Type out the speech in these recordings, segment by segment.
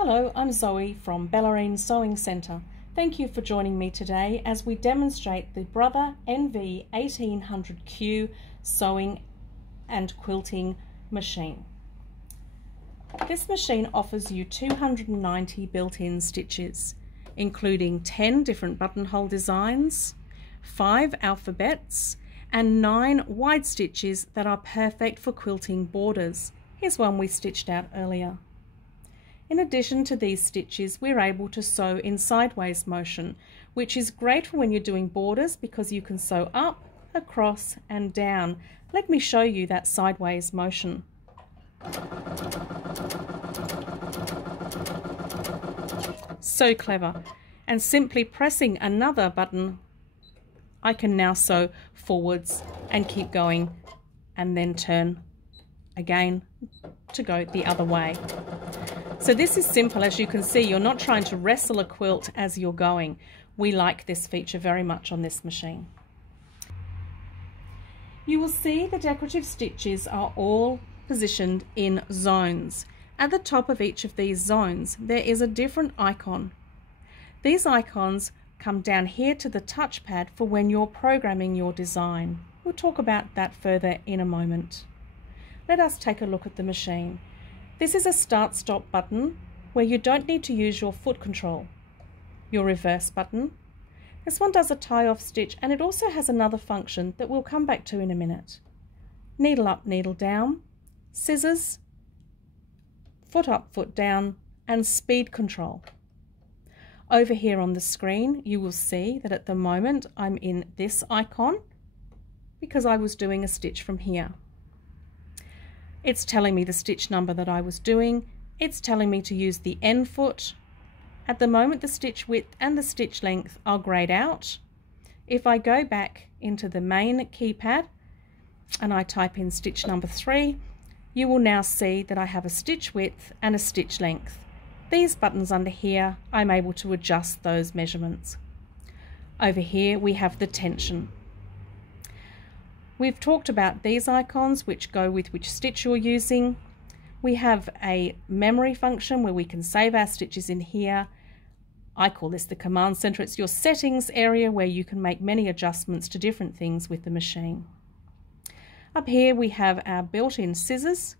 Hello, I'm Zoe from Bellarine Sewing Centre. Thank you for joining me today as we demonstrate the Brother NV1800Q sewing and quilting machine. This machine offers you 290 built-in stitches, including 10 different buttonhole designs, 5 alphabets, and 9 wide stitches that are perfect for quilting borders. Here's one we stitched out earlier. In addition to these stitches, we're able to sew in sideways motion, which is great for when you're doing borders because you can sew up, across and down. Let me show you that sideways motion. So clever. And simply pressing another button, I can now sew forwards and keep going and then turn again to go the other way. So this is simple. As you can see, you're not trying to wrestle a quilt as you're going. We like this feature very much on this machine. You will see the decorative stitches are all positioned in zones. At the top of each of these zones, there is a different icon. These icons come down here to the touchpad for when you're programming your design. We'll talk about that further in a moment. Let us take a look at the machine. This is a start-stop button where you don't need to use your foot control. Your reverse button. This one does a tie-off stitch, and it also has another function that we'll come back to in a minute. Needle up, needle down, scissors, foot up, foot down, and speed control. Over here on the screen, you will see that at the moment I'm in this icon because I was doing a stitch from here. It's telling me the stitch number that I was doing. It's telling me to use the end foot. At the moment, the stitch width and the stitch length are grayed out. If I go back into the main keypad and I type in stitch number 3, you will now see that I have a stitch width and a stitch length. These buttons under here, I'm able to adjust those measurements. Over here, we have the tension. We've talked about these icons which go with which stitch you're using. We have a memory function where we can save our stitches in here. I call this the command center. It's your settings area where you can make many adjustments to different things with the machine. Up here we have our built-in scissors,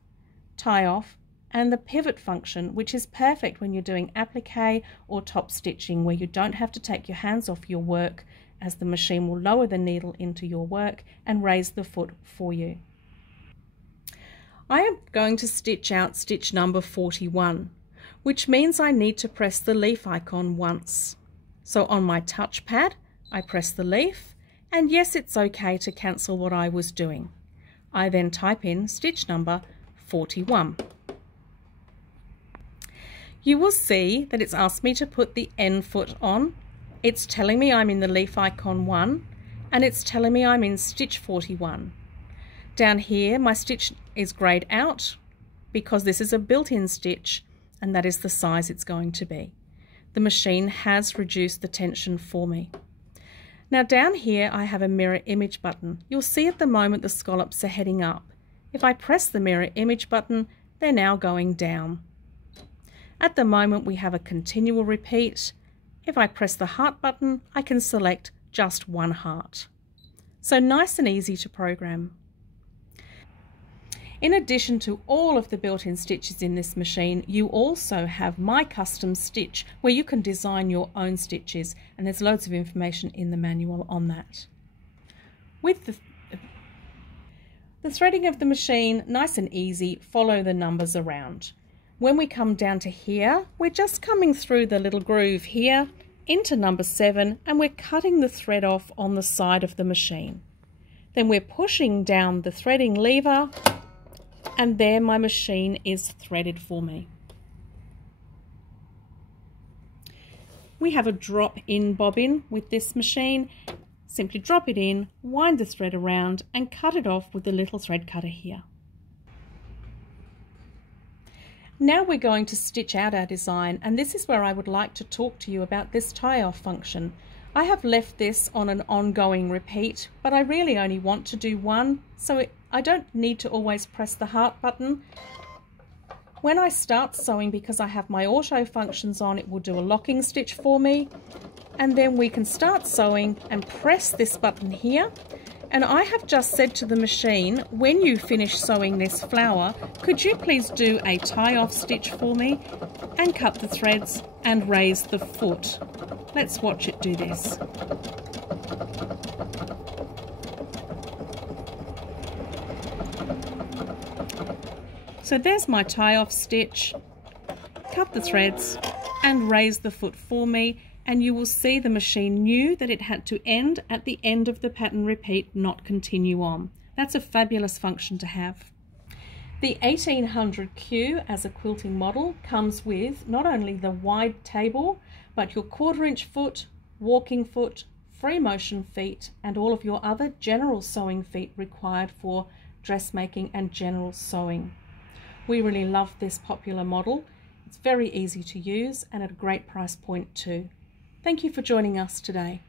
tie off, and the pivot function, which is perfect when you're doing applique or top stitching where you don't have to take your hands off your work, as the machine will lower the needle into your work and raise the foot for you. I am going to stitch out stitch number 41, which means I need to press the leaf icon once. So on my touchpad, I press the leaf, and yes, it's okay to cancel what I was doing. I then type in stitch number 41. You will see that it's asked me to put the end foot on. It's telling me I'm in the leaf icon 1, and it's telling me I'm in stitch 41. Down here my stitch is grayed out because this is a built-in stitch and that is the size it's going to be. The machine has reduced the tension for me. Now down here I have a mirror image button. You'll see at the moment the scallops are heading up. If I press the mirror image button, they're now going down. At the moment we have a continual repeat. If I press the heart button, I can select just one heart. So nice and easy to program. In addition to all of the built-in stitches in this machine, you also have My Custom Stitch, where you can design your own stitches, and there's loads of information in the manual on that. With the threading of the machine, nice and easy, follow the numbers around. When we come down to here, we're just coming through the little groove here into number 7, and we're cutting the thread off on the side of the machine. Then we're pushing down the threading lever, and there my machine is threaded for me. We have a drop-in bobbin with this machine. Simply drop it in, wind the thread around, and cut it off with the little thread cutter here. Now we're going to stitch out our design, and this is where I would like to talk to you about this tie-off function. I have left this on an ongoing repeat, but I really only want to do one, so I don't need to always press the heart button. When I start sewing, because I have my auto functions on, it will do a locking stitch for me, and then we can start sewing and press this button here. And I have just said to the machine, when you finish sewing this flower, could you please do a tie-off stitch for me and cut the threads and raise the foot. Let's watch it do this. So there's my tie-off stitch, cut the threads and raise the foot for me, and you will see the machine knew that it had to end at the end of the pattern repeat, not continue on. That's a fabulous function to have. The 1800Q as a quilting model comes with not only the wide table, but your 1/4 inch foot, walking foot, free motion feet, and all of your other general sewing feet required for dressmaking and general sewing. We really love this popular model. It's very easy to use and at a great price point too. Thank you for joining us today.